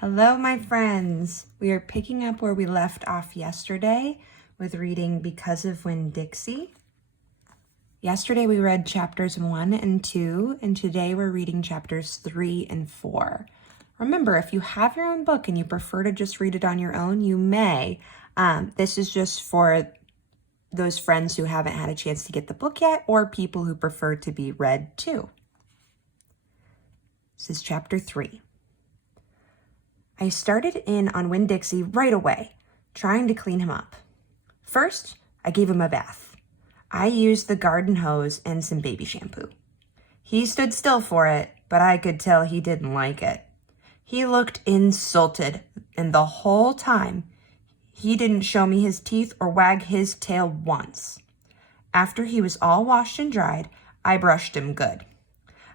Hello, my friends. We are picking up where we left off yesterday with reading Because of Winn-Dixie. Yesterday we read chapters 1 and 2, and today we're reading chapters 3 and 4. Remember, if you have your own book and you prefer to just read it on your own, you may. This is just for those friends who haven't had a chance to get the book yet, or people who prefer to be read too. This is chapter 3. I started in on Winn-Dixie right away, trying to clean him up. First, I gave him a bath. I used the garden hose and some baby shampoo. He stood still for it, but I could tell he didn't like it. He looked insulted, and the whole time, he didn't show me his teeth or wag his tail once. After he was all washed and dried, I brushed him good.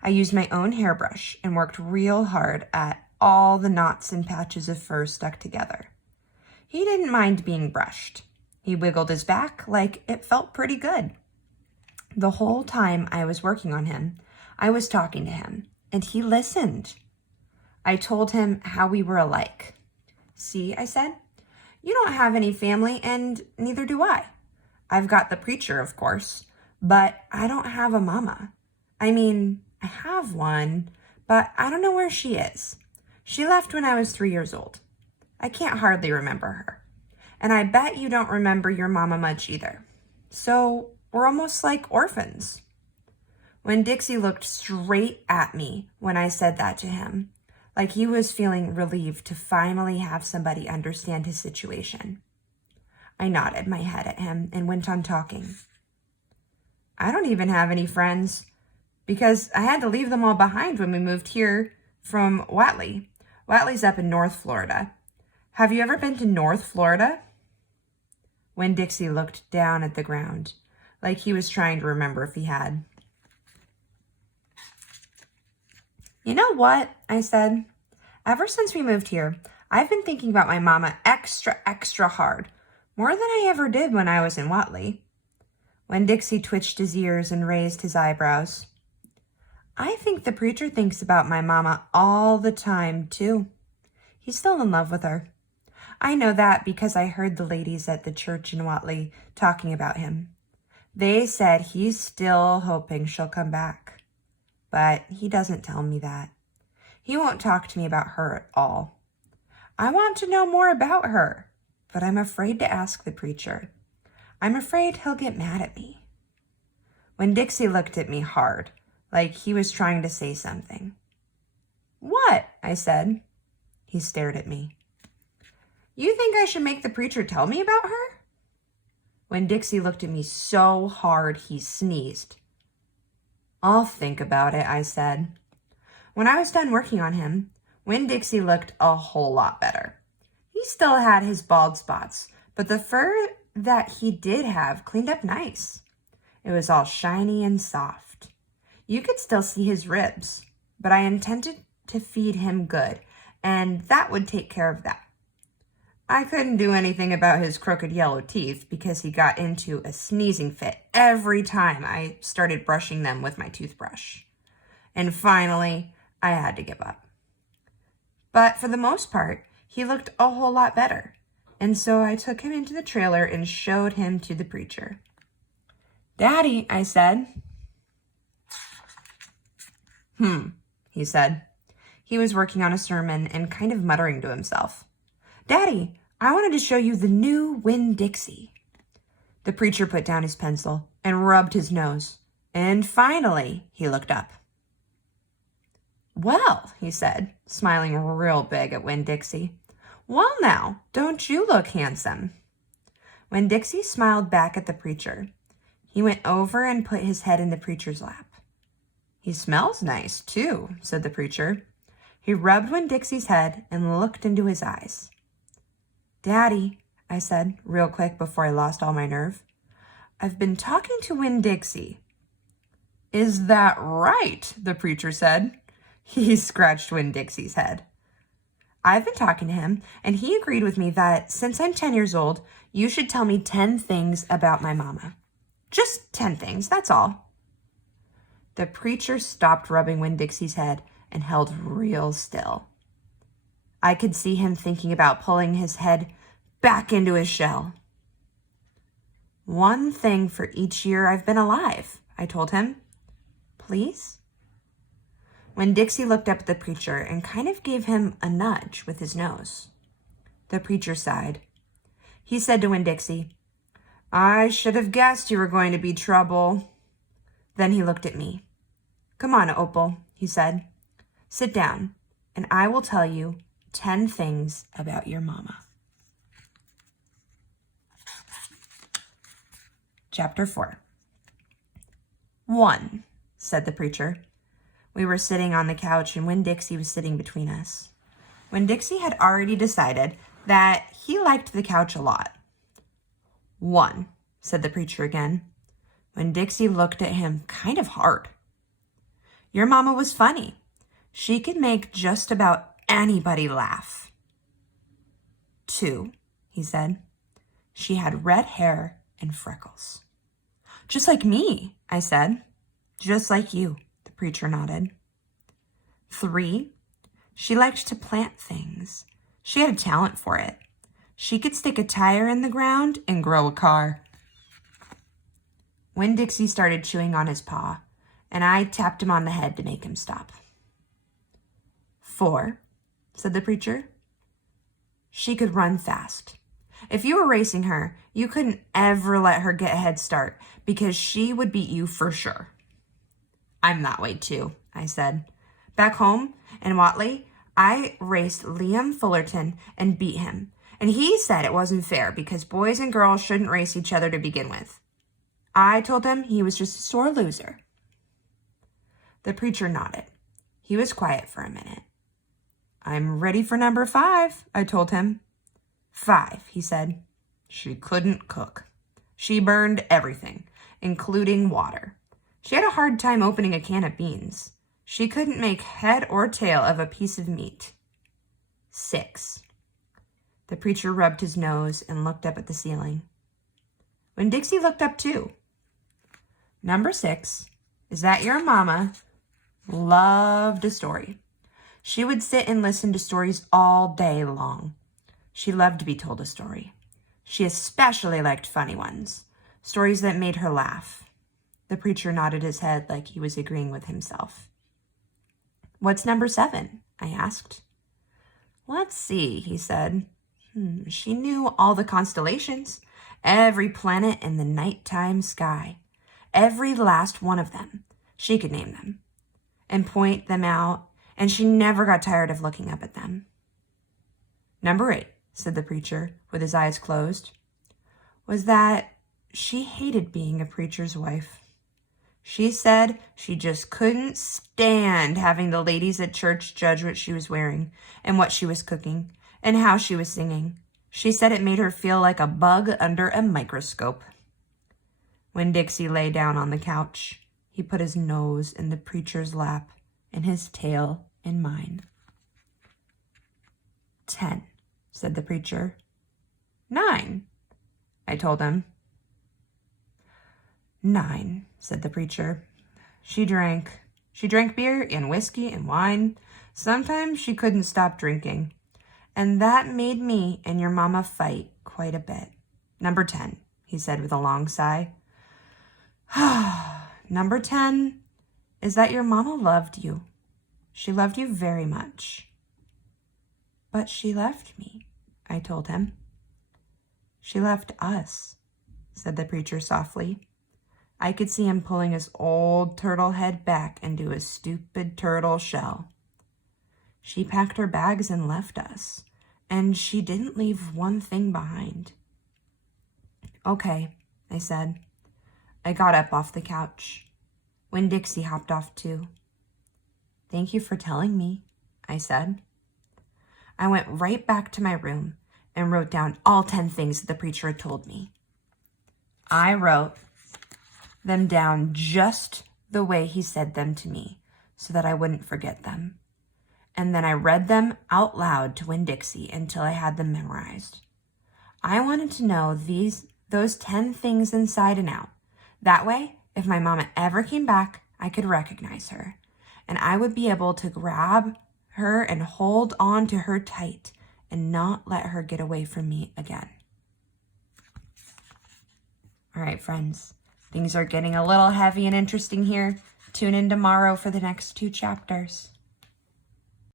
I used my own hairbrush and worked real hard at all the knots and patches of fur stuck together. He didn't mind being brushed. He wiggled his back like it felt pretty good. The whole time I was working on him, I was talking to him, and he listened. I told him how we were alike. See, I said, you don't have any family, and neither do I. I've got the preacher, of course, but I don't have a mama. I mean, I have one, but I don't know where she is. She left when I was 3 years old. I can't hardly remember her. And I bet you don't remember your mama much either. So we're almost like orphans. Winn-Dixie looked straight at me when I said that to him, like he was feeling relieved to finally have somebody understand his situation. I nodded my head at him and went on talking. I don't even have any friends because I had to leave them all behind when we moved here from Watley. Watley's up in North Florida. Have you ever been to North Florida? Winn-Dixie looked down at the ground, like he was trying to remember if he had. You know what? I said. Ever since we moved here, I've been thinking about my mama extra hard, more than I ever did when I was in Watley. Winn-Dixie twitched his ears and raised his eyebrows. I think the preacher thinks about my mama all the time, too. He's still in love with her. I know that because I heard the ladies at the church in Watley talking about him. They said he's still hoping she'll come back. But he doesn't tell me that. He won't talk to me about her at all. I want to know more about her, but I'm afraid to ask the preacher. I'm afraid he'll get mad at me. Winn-Dixie looked at me hard, like he was trying to say something. What? I said. He stared at me. You think I should make the preacher tell me about her? Winn-Dixie looked at me so hard he sneezed. I'll think about it, I said. When I was done working on him, Winn-Dixie looked a whole lot better. He still had his bald spots, but the fur that he did have cleaned up nice. It was all shiny and soft. You could still see his ribs, but I intended to feed him good, and that would take care of that. I couldn't do anything about his crooked yellow teeth because he got into a sneezing fit every time I started brushing them with my toothbrush. And finally, I had to give up. But for the most part, he looked a whole lot better, and so I took him into the trailer and showed him to the preacher. Daddy, I said. He said. He was working on a sermon and kind of muttering to himself. Daddy, I wanted to show you the new Winn-Dixie. The preacher put down his pencil and rubbed his nose, and finally he looked up. Well, he said, smiling real big at Winn-Dixie. Well now, don't you look handsome? Winn-Dixie smiled back at the preacher. He went over and put his head in the preacher's lap. He smells nice, too, said the preacher. He rubbed Winn-Dixie's head and looked into his eyes. Daddy, I said, real quick before I lost all my nerve, I've been talking to Winn-Dixie. Is that right? The preacher said. He scratched Winn-Dixie's head. I've been talking to him, and he agreed with me that since I'm 10 years old, you should tell me 10 things about my mama. Just 10 things, that's all. The preacher stopped rubbing Winn-Dixie's head and held real still. I could see him thinking about pulling his head back into his shell. "One thing for each year I've been alive," I told him. "Please?" Winn-Dixie looked up at the preacher and kind of gave him a nudge with his nose. The preacher sighed. He said to Winn-Dixie, "I should have guessed you were going to be trouble." Then he looked at me. "Come on, Opal," he said. "Sit down, and I will tell you 10 things about your mama." Chapter 4. 1, said the preacher. We were sitting on the couch, and Winn-Dixie was sitting between us. Winn-Dixie had already decided that he liked the couch a lot. 1, said the preacher again. Winn-Dixie looked at him kind of hard. "Your mama was funny. She could make just about anybody laugh." 2, he said. "She had red hair and freckles." "Just like me," I said. "Just like you," the preacher nodded. 3, she liked to plant things. She had a talent for it. She could stick a tire in the ground and grow a car. Winn-Dixie started chewing on his paw, and I tapped him on the head to make him stop. 4, said the preacher. She could run fast. If you were racing her, you couldn't ever let her get a head start because she would beat you for sure. "I'm that way too," I said. "Back home in Watley, I raced Liam Fullerton and beat him. And he said it wasn't fair because boys and girls shouldn't race each other to begin with. I told him he was just a sore loser." The preacher nodded. He was quiet for a minute. "I'm ready for number 5, I told him. 5, he said. She couldn't cook. She burned everything, including water. She had a hard time opening a can of beans. She couldn't make head or tail of a piece of meat. 6. The preacher rubbed his nose and looked up at the ceiling. Winn-Dixie looked up too. "Number 6 is that your mama loved a story. She would sit and listen to stories all day long. She loved to be told a story. She especially liked funny ones, stories that made her laugh." The preacher nodded his head like he was agreeing with himself. "What's number 7? I asked. "Let's see," he said. She knew all the constellations, every planet in the nighttime sky, every last one of them. She could name them and point them out, and she never got tired of looking up at them." "Number 8, said the preacher, with his eyes closed, "was that she hated being a preacher's wife. She said she just couldn't stand having the ladies at church judge what she was wearing and what she was cooking and how she was singing. She said it made her feel like a bug under a microscope." Winn-Dixie lay down on the couch. He put his nose in the preacher's lap and his tail in mine. 10, said the preacher. 9, I told him. 9, said the preacher. She drank beer and whiskey and wine. Sometimes she couldn't stop drinking. And that made me and your mama fight quite a bit. Number 10, he said with a long sigh. Number 10 is that your mama loved you. She loved you very much. But she left me, I told him. She left us, said the preacher softly. I could see him pulling his old turtle head back into his stupid turtle shell. She packed her bags and left us, and she didn't leave one thing behind. Okay, I said. I got up off the couch. Winn-Dixie hopped off too. Thank you for telling me, I said. I went right back to my room and wrote down all 10 things the preacher had told me. I wrote them down just the way he said them to me so that I wouldn't forget them. And then I read them out loud to Winn-Dixie until I had them memorized. I wanted to know those 10 things inside and out. That way, if my mama ever came back, I could recognize her, and I would be able to grab her and hold on to her tight and not let her get away from me again. All right, friends, things are getting a little heavy and interesting here. Tune in tomorrow for the next 2 chapters.